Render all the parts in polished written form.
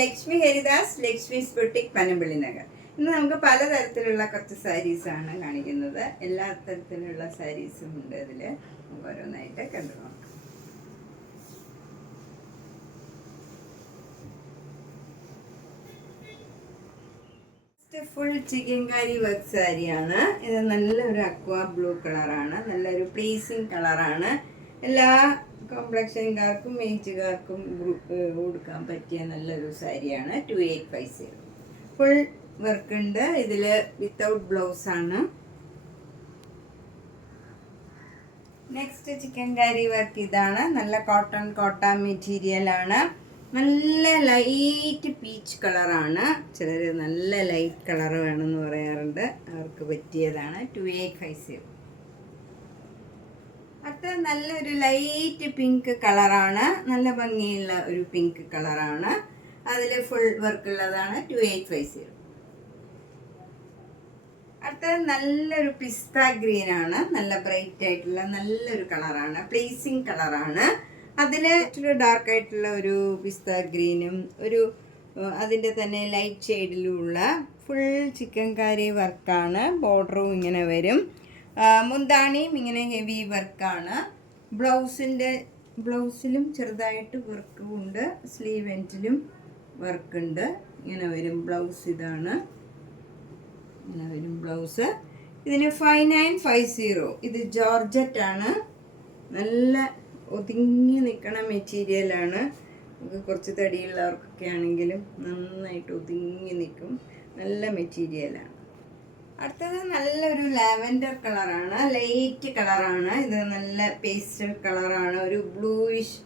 Lakshmi Haridas, Lakshmi's boutique, Panampilly Nagar. ഇന്ന് നമുക്ക് പലതരത്തിലുള്ള കുറച്ച് സാരീസാണ് കാണിക്കുന്നത്. എല്ലാ തരത്തിലുള്ള സാരീസും ഉണ്ട് ഇതിൽ. ഓരോന്നായിട്ട് കണ്ടു നോക്കാം. ഫുൾ ചിക്കൻകാരി വർക്ക് സാരിയാണ് ഇത്. നല്ലൊരു അക്വാ ബ്ലൂ കളറാണ്, നല്ലൊരു പ്ലീസിങ് കളറാണ്. എല്ലാ കോംപ്ലക്ഷൻകാർക്കും ഏജുകാർക്കും കൊടുക്കാൻ പറ്റിയ നല്ലൊരു സാരിയാണ്. 2850 ഫുൾ വർക്ക് ഉണ്ട് ഇതിൽ. വിത്തൗട്ട് ബ്ലൗസ് ആണ്. നെക്സ്റ്റ് ചിക്കൻകാരി വർക്ക് ഇതാണ്. നല്ല കോട്ട മെറ്റീരിയൽ ആണ്. നല്ല ലൈറ്റ് പീച്ച് കളറാണ്. ചിലർ നല്ല ലൈറ്റ് കളർ വേണമെന്ന് പറയാറുണ്ട്, അവർക്ക് പറ്റിയതാണ്. 2850. അടുത്ത നല്ലൊരു ലൈറ്റ് പിങ്ക് കളറാണ്. നല്ല ഭംഗിയുള്ള ഒരു പിങ്ക് കളറാണ്. അതിൽ ഫുൾ വർക്ക് ഉള്ളതാണ്. 2850. അടുത്ത നല്ലൊരു പിസ്ത ഗ്രീൻ ആണ്. നല്ല ബ്രൈറ്റ് ആയിട്ടുള്ള നല്ലൊരു കളറാണ്. പ്ലേസിങ് കളറാണ്. അതിൽ ഇച്ചിരി ഡാർക്ക് ആയിട്ടുള്ള ഒരു പിസ്ത ഗ്രീനും ഒരു അതിൻ്റെ തന്നെ ലൈറ്റ് ഷെയ്ഡിലുള്ള ഫുൾ ചിക്കൻകാരി വർക്കാണ്. ബോർഡറും ഇങ്ങനെ വരും. മുന്താണിയും ഇങ്ങനെ ഹെവി വർക്കാണ്. ബ്ലൗസിലും ചെറുതായിട്ട് വർക്കും ഉണ്ട്. സ്ലീവ് എൻഡിലും വർക്കുണ്ട്. ഇങ്ങനെ വരും ബ്ലൗസ്. ഇതാണ് ഇങ്ങനെ വരും ബ്ലൗസ്. ഇതിന് 5950. ഇത് ജോർജറ്റ് ആണ്. നല്ല ഒതുങ്ങി നിൽക്കണ മെറ്റീരിയലാണ്. നമുക്ക് കുറച്ച് തടിയുള്ളവർക്കൊക്കെ ആണെങ്കിലും നന്നായിട്ട് ഒതുങ്ങി നിൽക്കും. നല്ല മെറ്റീരിയലാണ്. അടുത്തത് നല്ലൊരു ലാവൻഡർ കളറാണ്. ലൈറ്റ് കളറാണ്. ഇത് നല്ല പേസ്റ്റൽ കളറാണ്. ഒരു ബ്ലൂയിഷ്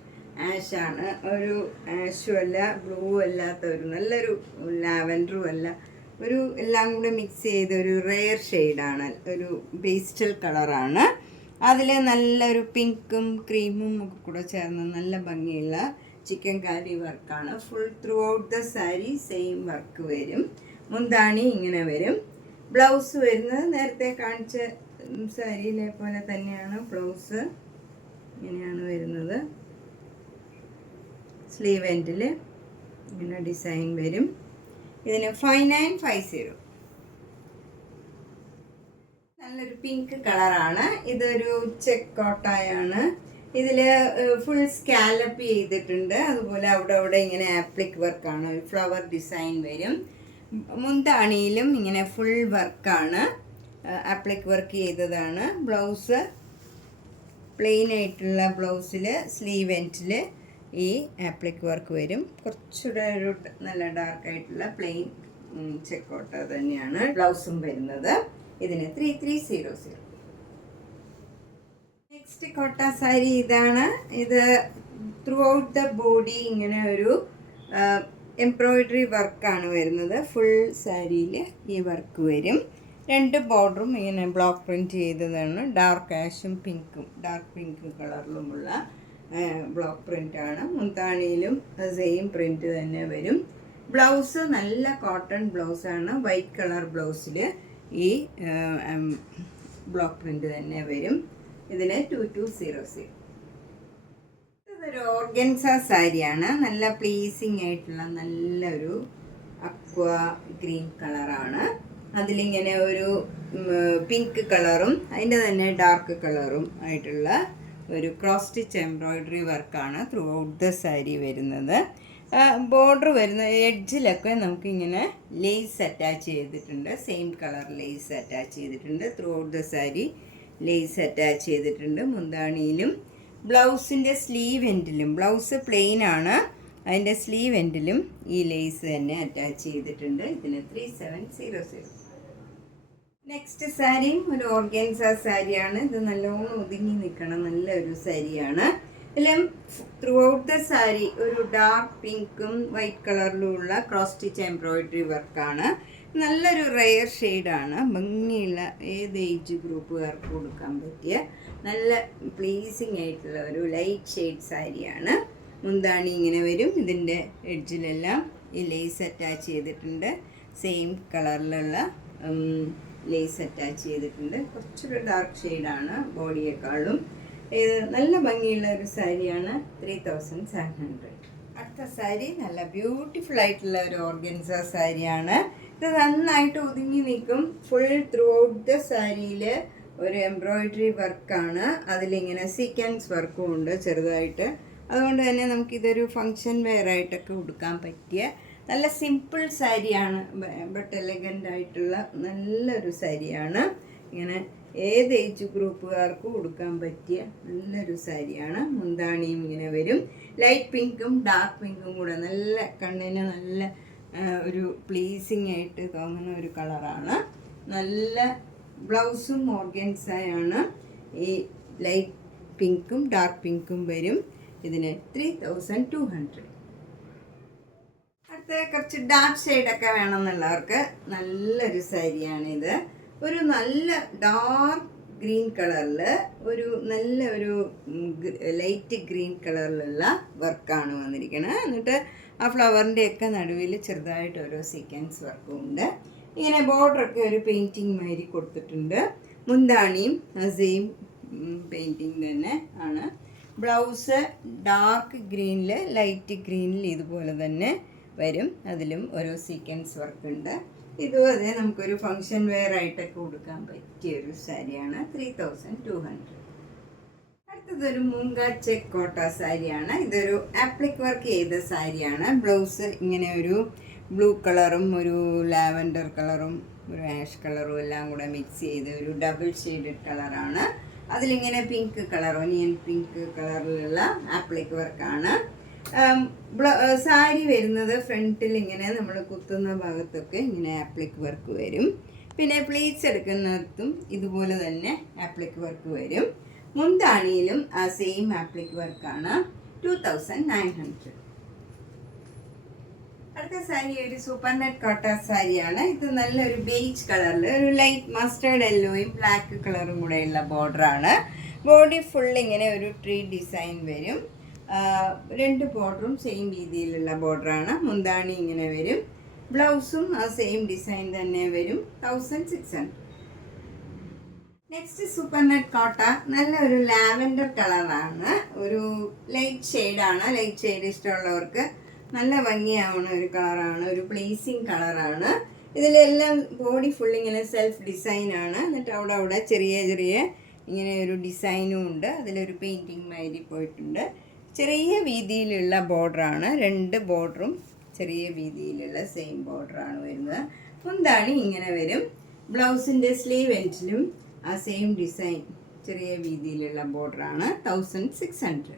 ആഷാണ്. ഒരു ആഷും അല്ല ബ്ലൂ അല്ലാത്ത ഒരു നല്ലൊരു ലാവൻഡറും അല്ല, ഒരു എല്ലാം കൂടെ മിക്സ് ചെയ്ത ഒരു റെയർ ഷെയ്ഡാണ്. ഒരു പേസ്റ്റൽ കളറാണ്. അതിൽ നല്ലൊരു പിങ്കും ക്രീമും ഒക്കെ കൂടെ ചേർന്ന് നല്ല ഭംഗിയുള്ള ചിക്കൻകാരി വർക്കാണ്. Full through out the sari same work വരും. മുന്താണി ഇങ്ങനെ വരും. ബ്ലൗസ് വരുന്നത് നേരത്തെ കാണിച്ച സാരിയിലെ പോലെ തന്നെയാണ്. ബ്ലൗസ് ഇങ്ങനെയാണ് വരുന്നത്. സ്ലീവ് എൻഡിൽ ഇങ്ങനെ ഡിസൈൻ വരും. ഇതിന് 5950. നല്ലൊരു പിങ്ക് കളറാണ്. ഇതൊരു ചെക്ക് കോട്ടായാണ്. ഇതിൽ ഫുൾ സ്കാലപ്പ് ചെയ്തിട്ടുണ്ട്. അതുപോലെ അവിടെ ഇങ്ങനെ ആപ്ലിക് വർക്കാണ്. ഒരു ഫ്ലവർ ഡിസൈൻ വരും. മുന്താണിയിലും ഇങ്ങനെ ഫുൾ വർക്കാണ്. ആപ്ലിക് വർക്ക് ചെയ്തതാണ്. ബ്ലൗസ് പ്ലെയിൻ ആയിട്ടുള്ള ബ്ലൗസിൽ സ്ലീവ് എൻഡിൽ ഈ ആപ്ലിക് വർക്ക് വരും. കുറച്ചുകൂടെ ഒരു നല്ല ഡാർക്കായിട്ടുള്ള പ്ലെയിൻ ചെക്കോട്ട തന്നെയാണ് ബ്ലൗസും വരുന്നത്. ഇതിന് 3300. നെക്സ്റ്റ് കോട്ട സാരി ഇതാണ്. ഇത് ത്രൂ ഔട്ട് ദ ബോഡി ഇങ്ങനെ ഒരു എംബ്രോയിഡറി വർക്കാണ് വരുന്നത്. ഫുൾ സാരിയിൽ ഈ വർക്ക് വരും. രണ്ട് ബോർഡറും ഇങ്ങനെ ബ്ലോക്ക് പ്രിൻറ്റ് ചെയ്തതാണ്. ഡാർക്ക് ആഷും പിങ്കും ഡാർക്ക് പിങ്ക് കളറിലുമുള്ള ബ്ലോക്ക് പ്രിൻ്റാണ്. മുന്താണിയിലും സെയിം പ്രിൻ്റ് തന്നെ വരും. ബ്ലൗസ് നല്ല കോട്ടൺ ബ്ലൗസാണ്. വൈറ്റ് കളർ ബ്ലൗസിൽ ഈ ബ്ലോക്ക് പ്രിൻ്റ് തന്നെ വരും. ഇതിന് 2200. ഇതൊരു ഓർഗൻസ സാരിയാണ്. നല്ല പ്ലീസിങ് ആയിട്ടുള്ള നല്ലൊരു അക്വ ഗ്രീൻ കളറാണ്. അതിലിങ്ങനെ ഒരു പിങ്ക് കളറും അതിൻ്റെ തന്നെ ഡാർക്ക് കളറും ആയിട്ടുള്ള ഒരു ക്രോസ് സ്റ്റിച്ച് എംബ്രോയിഡറി വർക്കാണ് ത്രൂ ഔട്ട് ദ സാരി വരുന്നത്. ബോർഡർ വരുന്ന എഡ്ജിലൊക്കെ നമുക്കിങ്ങനെ ലേസ് അറ്റാച്ച് ചെയ്തിട്ടുണ്ട്. സെയിം കളർ ലേസ് അറ്റാച്ച് ചെയ്തിട്ടുണ്ട്. Throughout the sari lace attach ചെയ്തിട്ടുണ്ട്. മുന്താണിയിലും ബ്ലൗസിൻ്റെ സ്ലീവ് എൻഡിലും, ബ്ലൗസ് പ്ലെയിൻ ആണ്, അതിൻ്റെ സ്ലീവ് എൻഡിലും ഈ ലേസ് തന്നെ അറ്റാച്ച് ചെയ്തിട്ടുണ്ട്. ഇതിന് 3700. നെക്സ്റ്റ് സാരിയും ഒരു ഓർഗൻസ സാരിയാണ്. ഇത് നല്ലോണം ഒതുങ്ങി നിൽക്കണം നല്ലൊരു സാരിയാണ്. എല്ലാം ത്രൂ ഔട്ട് ദ സാരി ഒരു ഡാർക്ക് പിങ്കും വൈറ്റ് കളറിലുമുള്ള ക്രോസ് സ്റ്റിച്ച് എംബ്രോയിഡറി വർക്കാണ്. നല്ലൊരു റെയർ ഷെയ്ഡാണ്. ഭംഗിയുള്ള ഏത് ഏജ് ഗ്രൂപ്പുകാർക്ക് കൊടുക്കാൻ പറ്റിയ നല്ല പ്ലീസിങ് ആയിട്ടുള്ള ഒരു ലൈറ്റ് ഷെയ്ഡ് സാരിയാണ്. മുന്താണി ഇങ്ങനെ വരും. ഇതിൻ്റെ എഡ്ജിലെല്ലാം ഈ ലേസ് അറ്റാച്ച് ചെയ്തിട്ടുണ്ട്. സെയിം കളറിലുള്ള ലേസ് അറ്റാച്ച് ചെയ്തിട്ടുണ്ട്. കുറച്ചൊരു ഡാർക്ക് ഷെയ്ഡാണ് ബോഡിയേക്കാളും. ഇത് നല്ല ഭംഗിയുള്ള ഒരു സാരിയാണ്. 3700. അടുത്ത സാരി നല്ല ബ്യൂട്ടിഫുൾ ആയിട്ടുള്ള ഒരു ഓർഗൻസ സാരിയാണ്. ഇത് നന്നായിട്ട് ഒതുങ്ങി നിൽക്കും. ഫുൾ ത്രൂ ഔട്ട് ദ സാരിയിൽ ഒരു എംബ്രോയിഡറി വർക്കാണ്. അതിലിങ്ങനെ സീക്വൻസ് വർക്കും ഉണ്ട് ചെറുതായിട്ട്. അതുകൊണ്ട് തന്നെ നമുക്കിതൊരു ഫങ്ഷൻ വെയർ ആയിട്ടൊക്കെ ഉടുക്കാൻ പറ്റിയ നല്ല സിമ്പിൾ സാരിയാണ്. ബട്ട് എലഗൻ്റ് ആയിട്ടുള്ള നല്ലൊരു സാരിയാണ്. ഇങ്ങനെ ഏത് ഏജ് ഗ്രൂപ്പുകാർക്കും ഉടുക്കാൻ പറ്റിയ നല്ലൊരു സാരിയാണ്. മുന്താണിയും ഇങ്ങനെ വരും. ലൈറ്റ് പിങ്കും ഡാർക്ക് പിങ്കും കൂടെ നല്ല കണ്ണിന് നല്ല ഒരു പ്ലീസിങ് ആയിട്ട് തോന്നുന്ന ഒരു കളറാണ്. നല്ല ബ്ലൗസും ഓർഗൻസയാണ്. ഈ ലൈറ്റ് പിങ്കും ഡാർക്ക് പിങ്കും വരും. ഇതിന് 3200. അടുത്ത കുറച്ച് ഡാർക്ക് ഷെയ്ഡൊക്കെ വേണമെന്നുള്ളവർക്ക് നല്ലൊരു സാരിയാണിത്. ഒരു നല്ല ഡാർക്ക് ഗ്രീൻ കളറിൽ നല്ല ഒരു ലൈറ്റ് ഗ്രീൻ കളറിലുള്ള വർക്കാണ് വന്നിരിക്കുന്നത്. എന്നിട്ട് ആ ഫ്ലവറിൻ്റെയൊക്കെ നടുവിൽ ചെറുതായിട്ട് ഓരോ സീക്വൻസ് വർക്കും ഉണ്ട്. ഇങ്ങനെ ബോർഡറൊക്കെ ഒരു പെയിൻറ്റിങ് മാതിരി കൊടുത്തിട്ടുണ്ട്. മുന്താണിയും സെയിം പെയിൻറ്റിങ് തന്നെ ആണ്. ബ്ലൗസ് ഡാർക്ക് ഗ്രീനിൽ ലൈറ്റ് ഗ്രീനിൽ ഇതുപോലെ തന്നെ വരും. അതിലും ഓരോ സീക്വൻസ് വർക്ക് ഉണ്ട്. ഇതും അതെ നമുക്കൊരു ഫങ്ഷൻ വെയർ ആയിട്ടൊക്കെ കൊടുക്കാൻ പറ്റിയൊരു സാരിയാണ്. 3200. അടുത്തതൊരു മൂങ്ക ചെക്ക് കോട്ട സാരിയാണ്. ഇതൊരു ആപ്ലിക് വർക്ക് ചെയ്ത സാരിയാണ്. ബ്ലൗസ് ഇങ്ങനെ ഒരു ബ്ലൂ കളറും ഒരു ലാവൻഡർ കളറും ഒരു ആഷ് കളറും എല്ലാം കൂടെ മിക്സ് ചെയ്ത് ഒരു ഡബിൾ ഷെയ്ഡഡ് കളറാണ്. അതിലിങ്ങനെ പിങ്ക് കളർ ഒനിയൻ പിങ്ക് കളറിലുള്ള ആപ്ലിക് വർക്കാണ്. സാരി വരുന്നത് ഫ്രണ്ടിൽ ഇങ്ങനെ നമ്മൾ കുത്തുന്ന ഭാഗത്തൊക്കെ ഇങ്ങനെ ആപ്ലിക് വർക്ക് വരും. പിന്നെ പ്ലീറ്റ്സ് എടുക്കുന്നിടത്തും ഇതുപോലെ തന്നെ ആപ്ലിക് വർക്ക് വരും. മുന്താണിയിലും ആ സെയിം ആപ്ലിക് വർക്കാണ്. 2900. അടുത്ത സാരി ഒരു സൂപ്പർ നെറ്റ് കോട്ടൺ സാരിയാണ്. ഇത് നല്ലൊരു ബേജ് കളറിൽ ഒരു ലൈറ്റ് മസ്റ്റേർഡ് യെല്ലോയും ബ്ലാക്ക് കളറും കൂടെയുള്ള ബോർഡറാണ്. ബോഡി ഫുൾ ഇങ്ങനെ ഒരു ട്രീ ഡിസൈൻ വരും. 2 ബോർഡറും സെയിം രീതിയിലുള്ള ബോർഡറാണ്. മുന്താണി ഇങ്ങനെ വരും. ബ്ലൗസും ആ സെയിം ഡിസൈൻ തന്നെ വരും. 1600. നെക്സ്റ്റ് സൂപ്പർ നെറ്റ് കോട്ട നല്ലൊരു ലാവൻഡർ കളറാണ്. ഒരു ലൈറ്റ് ഷെയ്ഡാണ്. ലൈറ്റ് ഷെയ്ഡ് ഇഷ്ടമുള്ളവർക്ക് നല്ല ഭംഗിയാവുന്ന ഒരു കളറാണ്. ഒരു പ്ലീസിങ് കളറാണ്. ഇതിലെല്ലാം ബോഡി ഫുൾ ഇങ്ങനെ സെൽഫ് ഡിസൈനാണ്. എന്നിട്ട് അവിടെ ചെറിയ ചെറിയ ഇങ്ങനെ ഒരു ഡിസൈനും ഉണ്ട്. അതിലൊരു പെയിൻറ്റിങ് മാതിരി പോയിട്ടുണ്ട്. ചെറിയ വീതിയിലുള്ള ബോർഡറാണ്. 2 ബോർഡറും ചെറിയ വീതിയിലുള്ള സെയിം ബോർഡറാണ് വരുന്നത്. മുന്താണി ഇങ്ങനെ വരും. ബ്ലൗസിൻ്റെ സ്ലീവ് എൻഡിലും ആ സെയിം ഡിസൈൻ ചെറിയ വീതിയിലുള്ള ബോർഡറാണ്. 1600.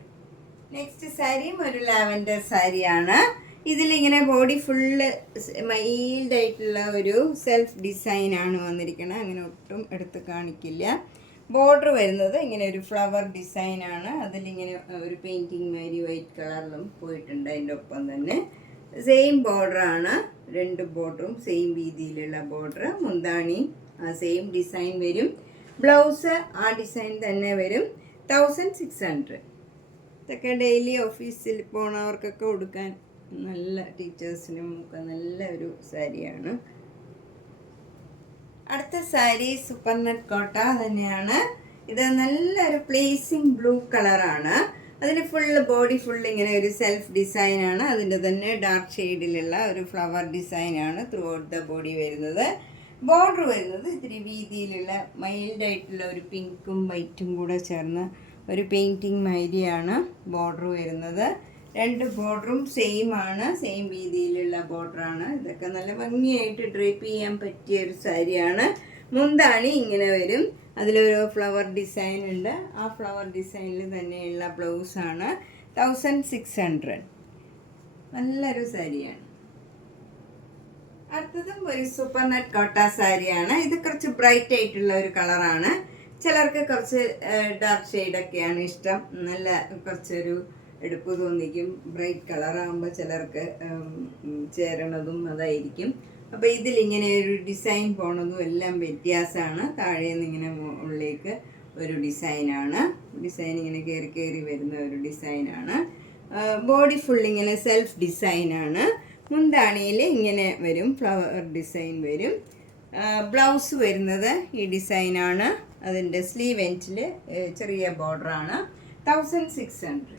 നെക്സ്റ്റ് സാരിയും ഒരു ലാവൻഡർ സാരിയാണ്. ഇതിലിങ്ങനെ ബോഡി ഫുള്ള് മൈൽഡായിട്ടുള്ള ഒരു സെൽഫ് ഡിസൈനാണ് വന്നിരിക്കുന്നത്. അങ്ങനെ ഒട്ടും എടുത്ത് കാണിക്കില്ല. ബോർഡർ വരുന്നത് ഇങ്ങനെ ഒരു ഫ്ലവർ ഡിസൈനാണ്. അതിലിങ്ങനെ ഒരു പെയിൻറ്റിങ് മാതിരി വൈറ്റ് കളറിലും പോയിട്ടുണ്ട്. അതിൻ്റെ ഒപ്പം തന്നെ സെയിം ബോർഡറാണ്. 2 ബോർഡറും സെയിം വീതിയിലുള്ള ബോർഡർ. മുന്താണി ആ സെയിം ഡിസൈൻ വരും. ബ്ലൗസ് ആ ഡിസൈൻ തന്നെ വരും. 1600. ഇതൊക്കെ ഡെയിലി ഓഫീസിൽ പോണവർക്കൊക്കെ കൊടുക്കാൻ നല്ല ടീച്ചേഴ്സിനും ഒക്കെ നല്ല ഒരു സാരിയാണ്. അടുത്ത സാരി സൂപ്പർ നെറ്റ് കോട്ട തന്നെയാണ്. ഇത് നല്ലൊരു പ്ലേസിങ് ബ്ലൂ കളറാണ്. അതിന് ഫുള്ള് ബോഡി ഫുൾ ഇങ്ങനെ ഒരു സെൽഫ് ഡിസൈനാണ്. അതിൻ്റെ തന്നെ ഡാർക്ക് ഷെയ്ഡിലുള്ള ഒരു ഫ്ലവർ ഡിസൈനാണ് ത്രൂ ഔട്ട് ദ ബോഡി വരുന്നത്. ബോർഡർ വരുന്നത് ഇത്തിരി വീതിയിലുള്ള മൈൽഡായിട്ടുള്ള ഒരു പിങ്കും വൈറ്റും കൂടെ ചേർന്ന് ഒരു പെയിൻറ്റിങ് മാതിരിയാണ് ബോർഡർ വരുന്നത്. 2 ബോർഡറും സെയിം ആണ്. സെയിം വീതിയിലുള്ള ബോർഡറാണ്. ഇതൊക്കെ നല്ല ഭംഗിയായിട്ട് ഡ്രേപ്പ് ചെയ്യാൻ പറ്റിയ ഒരു സാരിയാണ്. മുന്താണി ഇങ്ങനെ വരും. അതിലൊരു ഫ്ലവർ ഡിസൈൻ ഉണ്ട്. ആ ഫ്ലവർ ഡിസൈനിൽ തന്നെയുള്ള ബ്ലൗസാണ്. 1600. നല്ലൊരു സാരിയാണ്. അടുത്തതും ഒരു സൂപ്പർ നെറ്റ് കോട്ട സാരിയാണ്. ഇത് കുറച്ച് ബ്രൈറ്റ് ആയിട്ടുള്ള ഒരു കളറാണ്. ചിലർക്ക് കുറച്ച് ഡാർക്ക് ഷെയ്ഡൊക്കെയാണ് ഇഷ്ടം. നല്ല കുറച്ചൊരു എടുപ്പ് തോന്നിക്കും. ബ്രൈറ്റ് കളറാകുമ്പോൾ ചിലർക്ക് ചേരണതും അതായിരിക്കും. അപ്പോൾ ഇതിലിങ്ങനെ ഒരു ഡിസൈൻ പോണതും എല്ലാം വ്യത്യാസമാണ്. താഴെ നിന്ന് ഇങ്ങനെ ഉള്ളിലേക്ക് ഒരു ഡിസൈനാണ്. ഡിസൈൻ ഇങ്ങനെ കയറി കയറി വരുന്ന ഒരു ഡിസൈനാണ്. ബോഡി ഫുള്ളിങ്ങനെ സെൽഫ് ഡിസൈനാണ്. മുന്താണിയിൽ ഇങ്ങനെ വരും. ഫ്ലവർ ഡിസൈൻ വരും. ബ്ലൗസ് വരുന്നത് ഈ ഡിസൈനാണ്. അതിൻ്റെ സ്ലീവ് എൻഡിൽ ചെറിയ ബോർഡറാണ്. 1600.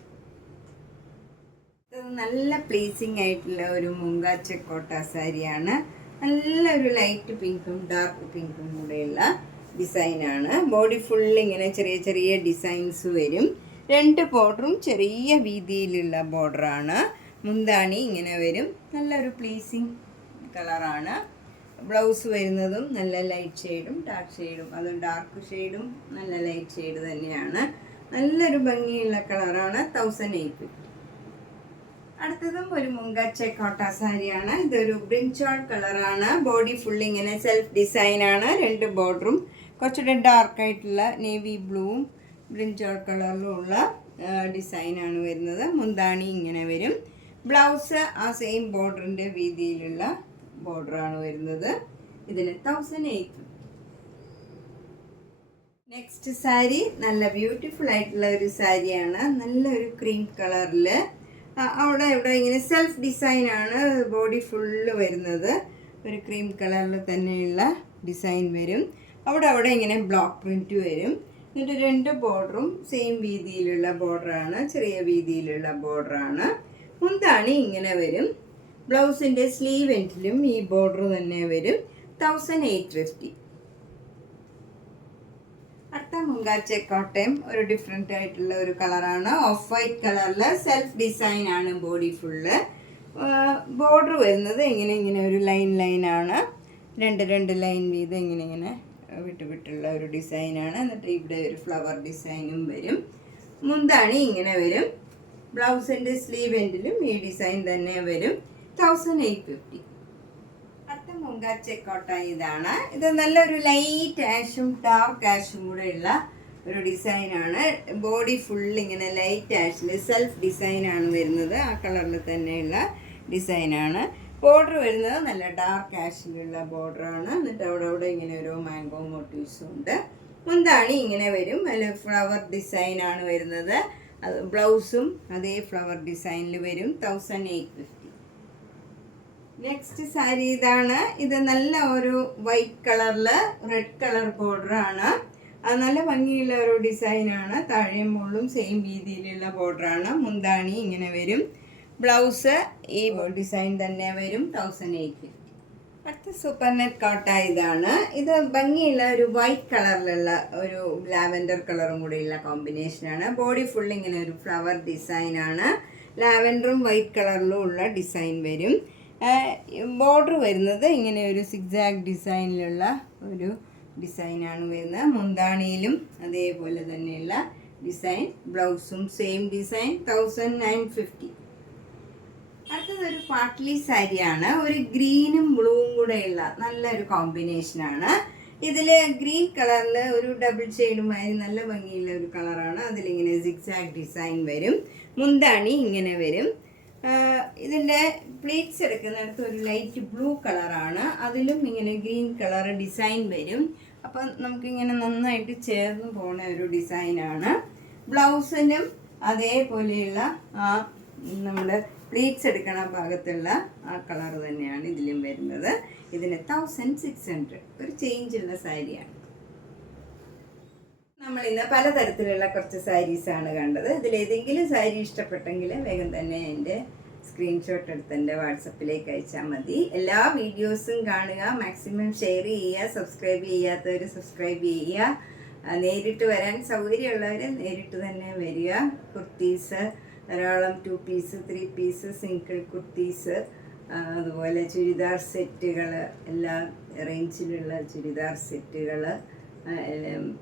നല്ല പ്ലീസിങ് ആയിട്ടുള്ള ഒരു മുങ്ക ചെക്കോട്ട സാരിയാണ്. നല്ലൊരു ലൈറ്റ് പിങ്കും ഡാർക്ക് പിങ്കും കൂടെയുള്ള ഡിസൈനാണ്. ബോഡി ഫുള്ള് ഇങ്ങനെ ചെറിയ ചെറിയ ഡിസൈൻസ് വരും. 2 ബോർഡറും ചെറിയ വീതിയിലുള്ള ബോർഡറാണ്. മുന്താണി ഇങ്ങനെ വരും. നല്ലൊരു പ്ലീസിങ് കളറാണ്. ബ്ലൗസ് വരുന്നതും നല്ല ലൈറ്റ് ഷെയ്ഡും ഡാർക്ക് ഷെയ്ഡും, അതും ഡാർക്ക് ഷെയ്ഡും നല്ല ലൈറ്റ് ഷെയ്ഡ് തന്നെയാണ്. നല്ലൊരു ഭംഗിയുള്ള കളറാണ്. 1850. അടുത്തതും ഒരു മുങ്ക ചെക്കോട്ട സാരിയാണ്. ഇതൊരു ബ്രിഞ്ചോൾ കളറാണ്. ബോഡി ഫുൾ ഇങ്ങനെ സെൽഫ് ഡിസൈനാണ്. 2 ബോർഡറും കുറച്ചുകൂടെ ഡാർക്കായിട്ടുള്ള നേവി ബ്ലൂവും ബ്രിഞ്ചോൾ കളറിലും ഉള്ള ഡിസൈനാണ് വരുന്നത്. മുന്താണി ഇങ്ങനെ വരും. ബ്ലൗസ് ആ സെയിം ബോർഡറിൻ്റെ വീതിയിലുള്ള ബോർഡറാണ് വരുന്നത്. ഇതിന് 1850. നെക്സ്റ്റ് സാരി നല്ല ബ്യൂട്ടിഫുൾ ആയിട്ടുള്ള ഒരു സാരിയാണ്. നല്ലൊരു ക്രീം കളറിൽ അവിടെ ഇവിടെ ഇങ്ങനെ സെൽഫ് ഡിസൈനാണ് ബോഡി ഫുള്ള് വരുന്നത്. ഒരു ക്രീം കളറിൽ തന്നെയുള്ള ഡിസൈൻ വരും. അവിടെ ഇങ്ങനെ ബ്ലോക്ക് പ്രിൻറ്റ് വരും. എന്നിട്ട് 2 ബോർഡറും സെയിം വീതിയിലുള്ള ബോർഡറാണ്, ചെറിയ വീതിയിലുള്ള ബോർഡറാണ്. മുന്താണി ഇങ്ങനെ വരും. ബ്ലൗസിൻ്റെ സ്ലീവ് എൻഡിലും ഈ ബോർഡർ തന്നെ വരും. 1850. അടുത്ത മുങ്ക ചെക്കോട്ടയും ഒരു ഡിഫറെൻ്റ് ആയിട്ടുള്ള ഒരു കളറാണ്. ഓഫ് വൈറ്റ് കളറിൽ സെൽഫ് ഡിസൈൻ ആണ് ബോഡി ഫുള്ള്. ബോർഡർ വരുന്നത് ഇങ്ങനെ ഒരു ലൈനാണ്. 2 ലൈൻ വീതം ഇങ്ങനെ വിട്ടുള്ള ഒരു ഡിസൈനാണ്. എന്നിട്ട് ഇവിടെ ഒരു ഫ്ലവർ ഡിസൈനും വരും. മുന്താണി ഇങ്ങനെ വരും. ബ്ലൗസിൻ്റെ സ്ലീവ് എൻഡിലും ഈ ഡിസൈൻ തന്നെ വരും. 1850. അടുത്ത മുങ്ക ചെക്കോട്ട ഇതാണ്. ഇത് നല്ലൊരു ലൈറ്റ് ആഷും ഡാർക്ക് ആഷും കൂടെ ഉള്ള ഒരു ഡിസൈനാണ്. ബോഡി ഫുൾ ഇങ്ങനെ ലൈറ്റ് ആഷിൽ സെൽഫ് ഡിസൈനാണ് വരുന്നത്. ആ കളറിൽ തന്നെയുള്ള ഡിസൈനാണ്. ബോർഡർ വരുന്നത് നല്ല ഡാർക്ക് ആഷിലുള്ള ബോർഡറാണ്. എന്നിട്ട് അവിടെ ഇങ്ങനെ ഒരു മാംഗോ മോട്ടീവ്സും ഉണ്ട്. മുന്താണി ഇങ്ങനെ വരും. അതിൽ ഫ്ലവർ ഡിസൈനാണ് വരുന്നത്. അത് ബ്ലൗസും അതേ ഫ്ലവർ ഡിസൈനിൽ വരും. 1850. നെക്സ്റ്റ് സാരി ഇതാണ്. ഇത് നല്ല ഒരു വൈറ്റ് കളറിൽ റെഡ് കളർ ബോർഡറാണ്. അത് നല്ല ഭംഗിയുള്ള ഒരു ഡിസൈനാണ്. താഴെയും മുകളിലും സെയിം രീതിയിലുള്ള ബോർഡറാണ്. മുന്താണി ഇങ്ങനെ വരും. ബ്ലൗസ് ഈ ഡിസൈൻ തന്നെ വരും. 1850. അടുത്ത സൂപ്പർ നെറ്റ് കോട്ട ഇതാണ്. ഇത് ഭംഗിയുള്ള ഒരു വൈറ്റ് കളറിലുള്ള ഒരു ലാവൻഡർ കളറും കൂടിയുള്ള കോമ്പിനേഷനാണ്. ബോഡി ഫുൾ ഇങ്ങനെ ഒരു ഫ്ലവർ ഡിസൈനാണ്. ലാവൻഡറും വൈറ്റ് കളറിലും ഉള്ള ഡിസൈൻ വരും. ബോർഡർ വരുന്നത് ഇങ്ങനെ ഒരു സിഗ്സാഗ് ഡിസൈനിലുള്ള ഒരു ഡിസൈനാണ് വരുന്നത്. മുന്താണിയിലും അതേപോലെ തന്നെയുള്ള ഡിസൈൻ. ബ്ലൗസും സെയിം ഡിസൈൻ. 1950. അടുത്തതൊരു പാട്ട്ലി സാരിയാണ്. ഒരു ഗ്രീനും ബ്ലൂവും കൂടെയുള്ള നല്ലൊരു കോമ്പിനേഷനാണ്. ഇതിൽ ഗ്രീൻ കളറിൽ ഒരു ഡബിൾ ഷെയ്ഡുമായി നല്ല ഭംഗിയുള്ള ഒരു കളറാണ്. അതിലിങ്ങനെ സിഗ്സാഗ് ഡിസൈൻ വരും. മുന്താണി ഇങ്ങനെ വരും. ഇതിൻ്റെ പ്ലീറ്റ്സ് എടുക്കുന്നിടത്ത് ഒരു ലൈറ്റ് ബ്ലൂ കളറാണ്. അതിലും ഇങ്ങനെ ഗ്രീൻ കളർ ഡിസൈൻ വരും. അപ്പം നമുക്കിങ്ങനെ നന്നായിട്ട് ചേർന്ന് പോകുന്ന ഒരു ഡിസൈനാണ്. ബ്ലൗസിനും അതേപോലെയുള്ള നമ്മൾ പ്ലീറ്റ്സ് എടുക്കണ ഭാഗത്തുള്ള ആ കളർ തന്നെയാണ് ഇതിലും വരുന്നത്. ഇതിന് 1600. ഒരു ചേഞ്ചുള്ള സാരിയാണ്. നമ്മളിന്ന് പലതരത്തിലുള്ള കുറച്ച് സാരീസാണ് കണ്ടത്. ഇതിലേതെങ്കിലും സാരി ഇഷ്ടപ്പെട്ടെങ്കിൽ വേഗം തന്നെ എൻ്റെ സ്ക്രീൻഷോട്ട് എടുത്ത് എൻ്റെ വാട്സപ്പിലേക്ക് അയച്ചാൽ മതി. എല്ലാ വീഡിയോസും കാണുക, മാക്സിമം ഷെയർ ചെയ്യുക, സബ്സ്ക്രൈബ് ചെയ്യാത്തവർ സബ്സ്ക്രൈബ് ചെയ്യുക. നേരിട്ട് വരാൻ സൗകര്യമുള്ളവർ നേരിട്ട് തന്നെ വരിക. കുർത്തീസ് ധാരാളം 2 പീസ് 3 പീസ് സിംഗിൾ കുർത്തീസ്, അതുപോലെ ചുരിദാർ സെറ്റുകൾ, എല്ലാ റേഞ്ചിലുള്ള ചുരിദാർ സെറ്റുകൾ,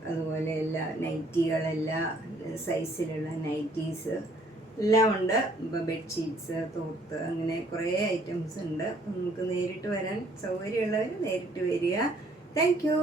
അതുപോലെ എല്ലാ നൈറ്റികൾ, എല്ലാ സൈസിലുള്ള നൈറ്റീസ് എല്ലാം ഉണ്ട്. ബെഡ്ഷീറ്റ്സ്, തോർത്ത്, അങ്ങനെ കുറേ ഐറ്റംസ് ഉണ്ട്. നമുക്ക് നേരിട്ട് വരാൻ സൗകര്യമുള്ളവർ നേരിട്ട് വരിക. Thank you.